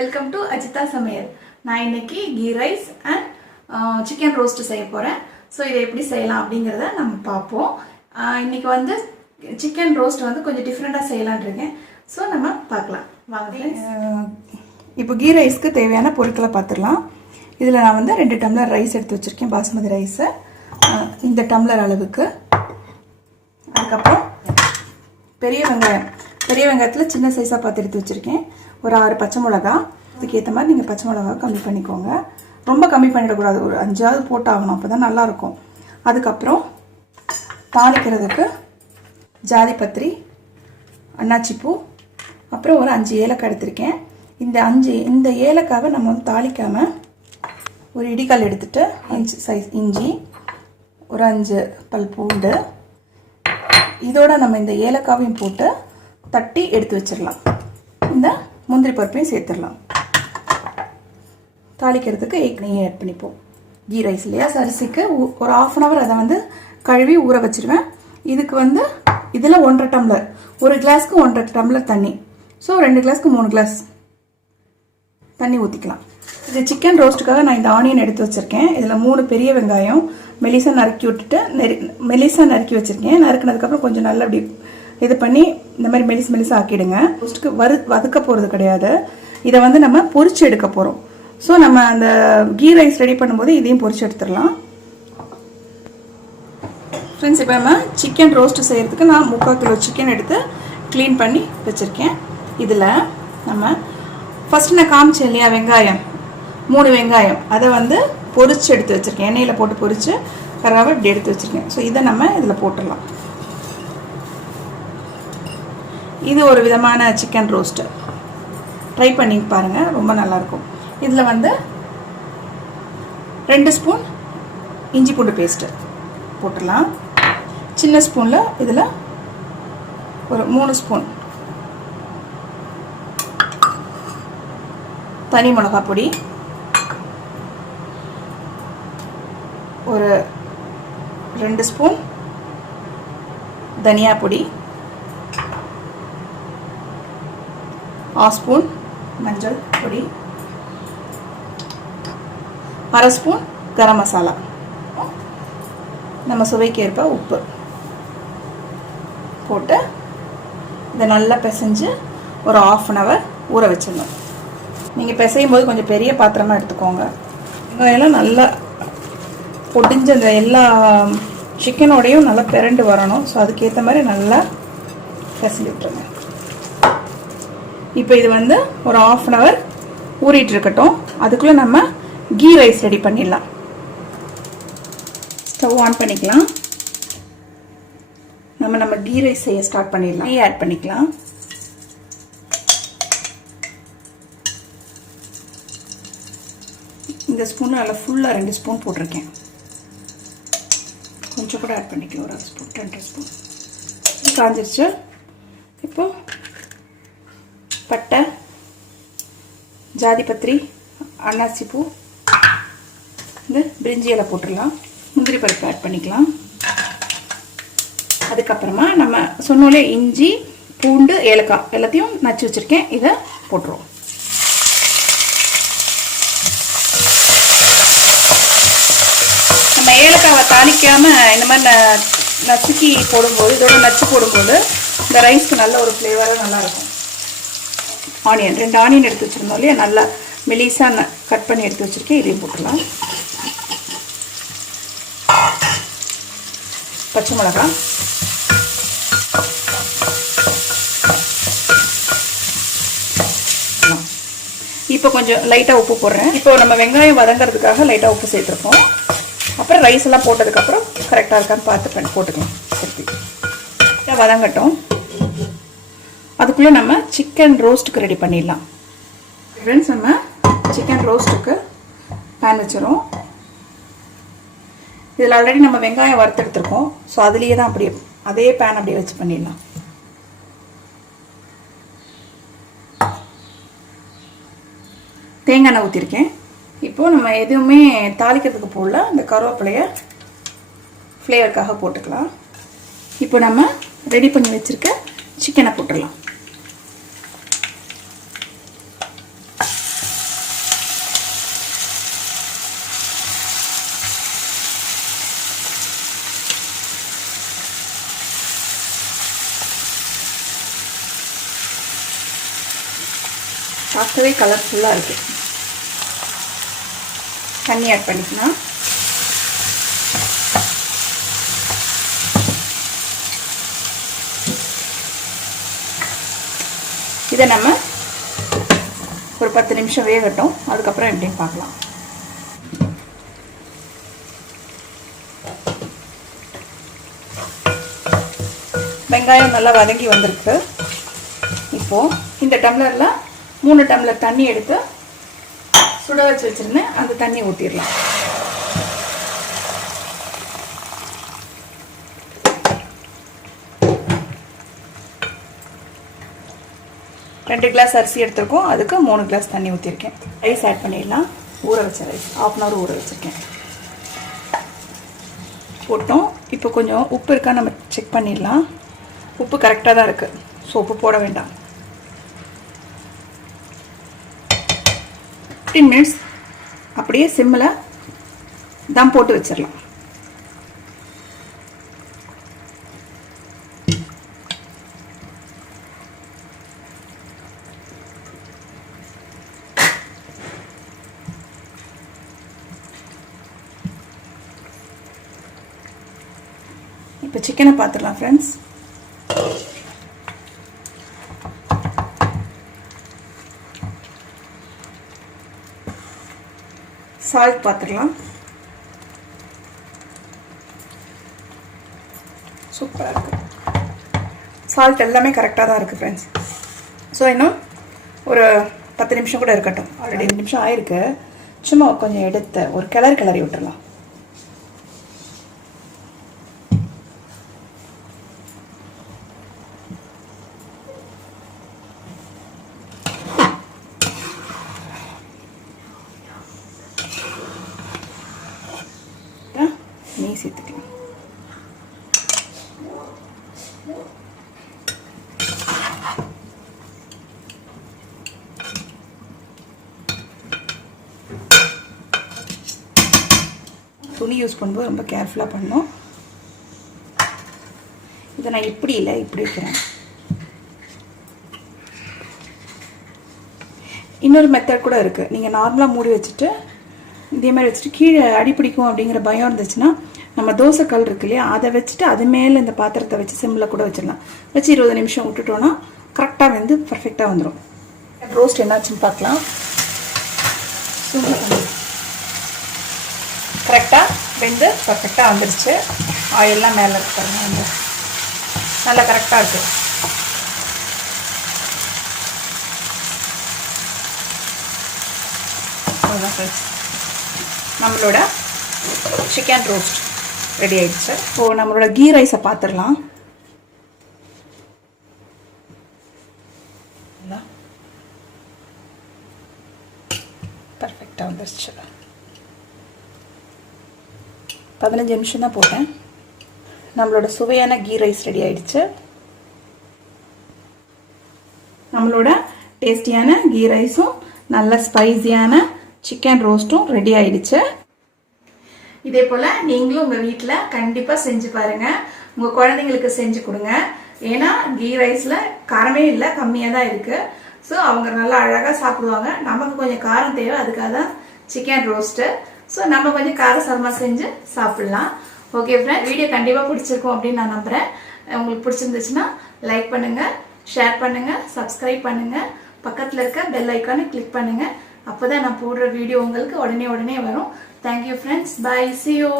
Welcome to Ajitha சமையல். நான் இன்னைக்கு ghee rice and chicken roast செய்ய போகிறேன். ஸோ இதை எப்படி செய்யலாம் அப்படிங்கிறத நம்ம பார்ப்போம். இன்னைக்கு வந்து சிக்கன் ரோஸ்ட் வந்து கொஞ்சம் டிஃப்ரெண்ட்டாக செய்யலான் இருக்கேன். ஸோ நம்ம பார்க்கலாம் வாங்க. இப்போ கீ ரைஸ்க்கு தேவையான பொருட்களை பார்த்துடலாம். இதில் நான் வந்து 2 டம்ளர் ரைஸ் எடுத்து வச்சுருக்கேன், பாஸ்மதி ரைஸை இந்த டம்ளர் அளவுக்கு. அதுக்கப்புறம் பெரிய வெங்காயத்தில் சின்ன சைஸாக பார்த்து எடுத்து வச்சுருக்கேன். ஒரு 6 பச்சை மிளகா. அதுக்கு ஏற்ற மாதிரி நீங்கள் பச்சை மிளகா கம்மி பண்ணிக்கோங்க. ரொம்ப கம்மி பண்ணிடக்கூடாது, ஒரு 5ஆவது போட்டாகணும், அப்போ தான் நல்லாயிருக்கும். அதுக்கப்புறம் தாளிக்கிறதுக்கு ஜாதிபத்திரி, அன்னாச்சிப்பூ, அப்புறம் ஒரு 5 ஏலக்காய் எடுத்திருக்கேன். இந்த ஏலக்காவை நம்ம வந்து தாளிக்காமல் ஒரு இடிகால் எடுத்துகிட்டு 5 சைஸ் இஞ்சி, ஒரு 5 பல் பூண்டு, இதோட நம்ம இந்த ஏலக்காவையும் போட்டு தட்டி எடுத்து வச்சிடலாம். இந்த முந்திரி பருப்பையும் சேர்த்துடலாம். தாளிக்கிறதுக்கு நெய் ஆட் பண்ணிப்போம். கீ ரைஸ் இல்லையா, அரிசிக்கு ஒரு 1/2 hour அதை வந்து கழுவி ஊற வச்சிருவேன். இதுக்கு வந்து இதில் 1.5 டம்ளர், ஒரு கிளாஸ்க்கு 1.5 டம்ளர் தண்ணி. ஸோ 2 கிளாஸ்க்கு 3 கிளாஸ் தண்ணி ஊற்றிக்கலாம். இது சிக்கன் ரோஸ்ட்டுக்காக நான் இந்த ஆனியன் எடுத்து வச்சுருக்கேன். இதில் 3 பெரிய வெங்காயம் மெலிசாக நறுக்கி விட்டுட்டு மெலிசாக நறுக்கி வச்சுருக்கேன். நறுக்கினதுக்கப்புறம் கொஞ்சம் நல்லா அப்படி இது பண்ணி இந்த மாதிரி மெலிசாக ஆக்கிடுங்க. ரோஸ்ட்டுக்கு வதக்க போகிறது கிடையாது, இதை வந்து நம்ம பொரிச்சு எடுக்க போகிறோம். ஸோ நம்ம அந்த கீ ரைஸ் ரெடி பண்ணும்போது இதையும் பொரிச்சு எடுத்துடலாம். ஃப்ரெண்ட்ஸ், இப்போ நம்ம சிக்கன் ரோஸ்ட்டு செய்கிறதுக்கு நான் 3/4 கிலோ சிக்கன் எடுத்து க்ளீன் பண்ணி வச்சுருக்கேன். இதில் நம்ம ஃபஸ்ட்டு நான் காமிச்சேன் இல்லையா, வெங்காயம் 3 வெங்காயம், அதை வந்து பொரிச்சு எடுத்து வச்சுருக்கேன். எண்ணெயில் போட்டு பொரிச்சு கருவாவை இப்படி எடுத்து வச்சுருக்கேன். ஸோ இதை நம்ம இதில் போட்டுடலாம். இது ஒரு விதமான சிக்கன் ரோஸ்ட்டு, ட்ரை பண்ணி பாருங்கள், ரொம்ப நல்லாயிருக்கும். இதில் வந்து 2 ஸ்பூன் இஞ்சி பூண்டு பேஸ்ட்டு போட்டுடலாம். சின்ன ஸ்பூனில் இதில் ஒரு 3 ஸ்பூன் தனி மிளகாய் பொடி, ஒரு 2 ஸ்பூன் தனியா பொடி, 1/2 ஸ்பூன் மஞ்சள் பொடி, 1/2 ஸ்பூன் கரம் மசாலா, நம்ம சுவைக்கு ஏற்ப உப்பு போட்டு இதை நல்லா பிசைஞ்சு ஒரு 1/2 hour ஊற வச்சிடணும். நீங்கள் பிசையும் போது கொஞ்சம் பெரிய பாத்திரமாக எடுத்துக்கோங்க. வெங்காயம்லாம் நல்லா பொடிஞ்சு அந்த எல்லா சிக்கனோடையும் நல்லா பிறண்டு வரணும். ஸோ அதுக்கேற்ற மாதிரி நல்லா பிசைஞ்சு விட்டுருங்க. இப்போ இது வந்து ஒரு 1/2 hour ஊறிட்டு இருக்கட்டும். அதுக்குள்ளே நம்ம கீ ரைஸ் ரெடி பண்ணிடலாம். ஸ்டவ் ஆன் பண்ணிக்கலாம். நம்ம கீ ரைஸ் செய்ய ஸ்டார்ட் பண்ணிடலாம். நெய் ஆட் பண்ணிக்கலாம். இந்த ஸ்பூன் நல்லா ஃபுல்லாக 2 ஸ்பூன் போட்டிருக்கேன். கொஞ்சம் கூட ஆட் பண்ணிக்கலாம், ஒரு 1 ஸ்பூன் 2 ஸ்பூன் காஞ்சிருச்சு. இப்போ பட்டை, ஜாதிபத்திரி, அன்னாசிப்பூ, இந்த பிரிஞ்சி இலை போட்டுடலாம். முந்திரி பருப்பு ஆட் பண்ணிக்கலாம். அதுக்கப்புறமா நம்ம சொன்னோலே இஞ்சி, பூண்டு, ஏலக்காய் எல்லாத்தையும் நச்சு வச்சுருக்கேன், இதை போட்டுருவோம். நம்ம ஏலக்காவை தாளிக்காமல் இந்த மாதிரி நச்சுக்கி போடும்போது, இதோட நச்சு போடும்போது இந்த ரைஸ்க்கு நல்ல ஒரு ஃப்ளேவராக நல்லாயிருக்கும். ஆனியன் 2 ஆனியன் எடுத்து வச்சுருந்தோம் இல்லையா, நல்லா மெலிசாக கட் பண்ணி எடுத்து வச்சுருக்கேன், இதையும் போட்டுடலாம். பச்சை மிளகா, இப்போ கொஞ்சம் லைட்டாக உப்பு போடுறேன். இப்போ நம்ம வெங்காயம் வதங்கிறதுக்காக லைட்டாக உப்பு சேர்த்துருக்கோம். அப்புறம் ரைஸ் எல்லாம் போட்டதுக்கப்புறம் கரெக்டாக இருக்கான்னு பார்த்து போட்டுக்கலாம். சரி, வதங்கட்டும். அதுக்குள்ளே நம்ம சிக்கன் ரோஸ்ட்டுக்கு ரெடி பண்ணிடலாம். ஃப்ரெண்ட்ஸ், நம்ம சிக்கன் ரோஸ்ட்டுக்கு பேன் வச்சிடும். இதில் ஆல்ரெடி நம்ம வெங்காயம் வறுத்தெடுத்துருக்கோம். ஸோ அதுலேயே தான் அப்படியே அதே பேன் அப்படியே வச்சு பண்ணிடலாம். தேங்காய் எண்ணெய் ஊற்றிருக்கேன். இப்போது நம்ம எதுவுமே தாளிக்கிறதுக்கு போடல, இந்த கருவேப்பிலையை ஃப்ளேவருக்காக போட்டுக்கலாம். இப்போ நம்ம ரெடி பண்ணி வச்சுருக்க சிக்கனை போட்டுடலாம். பார்க்கவே கலர்ஃபுல்லாக இருக்குது. தண்ணி ஆட் பண்ணிக்கலாம். இதை நம்ம ஒரு 10 நிமிஷம் வேகட்டும். அதுக்கப்புறம் எப்படின்னு பார்க்கலாம். வெங்காயம் நல்லா வதங்கி வந்திருக்கு. இப்போது இந்த டம்ளரில் 3 டம்ளர் தண்ணி எடுத்து சுட வச்சு வச்சுருந்தேன். அந்த தண்ணி ஊற்றிடலாம். ரெண்டு கிளாஸ் அரிசி எடுத்துருக்கோம். அதுக்கு 3 கிளாஸ் தண்ணி ஊற்றிருக்கேன். ரைஸ் ஆட் பண்ணிடலாம். ஊற வச்ச ரைஸ் 1/2 hour ஊற வச்சுருக்கேன். போட்டோம். இப்போ கொஞ்சம் உப்பு இருக்கா நம்ம செக் பண்ணிடலாம். உப்பு கரெக்டாக தான் இருக்குது. ஸோ உப்பு போட வேண்டாம். 15 minutes அப்படியே சிம்மில் தம் போட்டு வச்சிடலாம். இப்போ சிக்கனை பார்த்துடலாம் ஃப்ரெண்ட்ஸ். சால்ட் பார்த்துடலாம். சூப்பராக இருக்குது. சால்ட் எல்லாமே கரெக்டாக தான் இருக்குது ஃப்ரெண்ட்ஸ். ஸோ இன்னும் ஒரு 10 நிமிஷம் கூட இருக்கட்டும். ஆல்ரெடி 2 நிமிஷம் ஆயிருக்கு. சும்மா கொஞ்சம் எடுத்து ஒரு கிளறி விட்டுடலாம். நெய் சேர்த்துக்கலாம். துணி யூஸ் பண்ணும்போது ரொம்ப கேர்ஃபுல்லாக பண்ணணும். இதை நான் இப்படி இல்லை இப்படி வைக்கிறேன். இன்னொரு மெத்தட் கூட இருக்குது. நீங்கள் நார்மலாக மூடி வச்சுட்டு இதே மாதிரி வச்சுட்டு கீழே அடிப்பிடிக்கும் அப்படிங்கிற பயம் இருந்துச்சுன்னா நம்ம தோசை கல் இருக்கு இல்லையா, அதை வச்சுட்டு அது மேலே இந்த பாத்திரத்தை வச்சு சிம்மில் கூட வச்சிடலாம். வச்சு 20 நிமிஷம் விட்டுட்டோன்னா கரெக்டாக வெந்து பர்ஃபெக்டாக வந்துடும். ரோஸ்ட் என்னாச்சுன்னு பார்க்கலாம். கரெக்டாக வெந்து பர்ஃபெக்டாக வந்துருச்சு. ஆயிலெலாம் மேலே இருக்காங்க. வந்து நல்லா கரெக்டாக இருக்குது. அவ்வளோதான் ஃப்ரெண்ட்ஸ், நம்மளோட சிக்கன் ரோஸ்ட் ரெடி ஆயிடுச்சு. இப்போது நம்மளோட கீ ரைஸை பார்த்துடலாம். பர்ஃபெக்டாக வந்துருச்சு. 15 நிமிஷம் தான் போட்டேன். நம்மளோட சுவையான கீ ரைஸ் ரெடி ஆயிடுச்சு. நம்மளோட டேஸ்டியான கீ ரைஸும் நல்ல ஸ்பைசியான சிக்கன் ரோஸ்ட்டும் ரெடி ஆயிடுச்சு. இதே போல் நீங்களும் உங்கள் வீட்டில் கண்டிப்பாக செஞ்சு பாருங்கள். உங்கள் குழந்தைங்களுக்கு செஞ்சு கொடுங்க. ஏன்னா கீ ரைஸில் காரமே இல்லை, கம்மியாக தான் இருக்குது. ஸோ அவங்க நல்லா அழகாக சாப்பிடுவாங்க. நமக்கு கொஞ்சம் காரம் தேவை, அதுக்காக தான் சிக்கன் ரோஸ்ட்டு. ஸோ நம்ம கொஞ்சம் காரசாரமாக செஞ்சு சாப்பிட்லாம். ஓகே ஃப்ரெண்ட், வீடியோ கண்டிப்பாக பிடிச்சிருக்கும் அப்படின்னு நான் நம்புகிறேன். உங்களுக்கு பிடிச்சிருந்துச்சுன்னா லைக் பண்ணுங்கள், ஷேர் பண்ணுங்கள், சப்ஸ்கிரைப் பண்ணுங்கள், பக்கத்தில் இருக்க பெல் ஐக்கானை கிளிக் பண்ணுங்கள். அப்போ தான் நான் போடுற வீடியோ உங்களுக்கு உடனே வரும். Thank you friends. Bye. See you.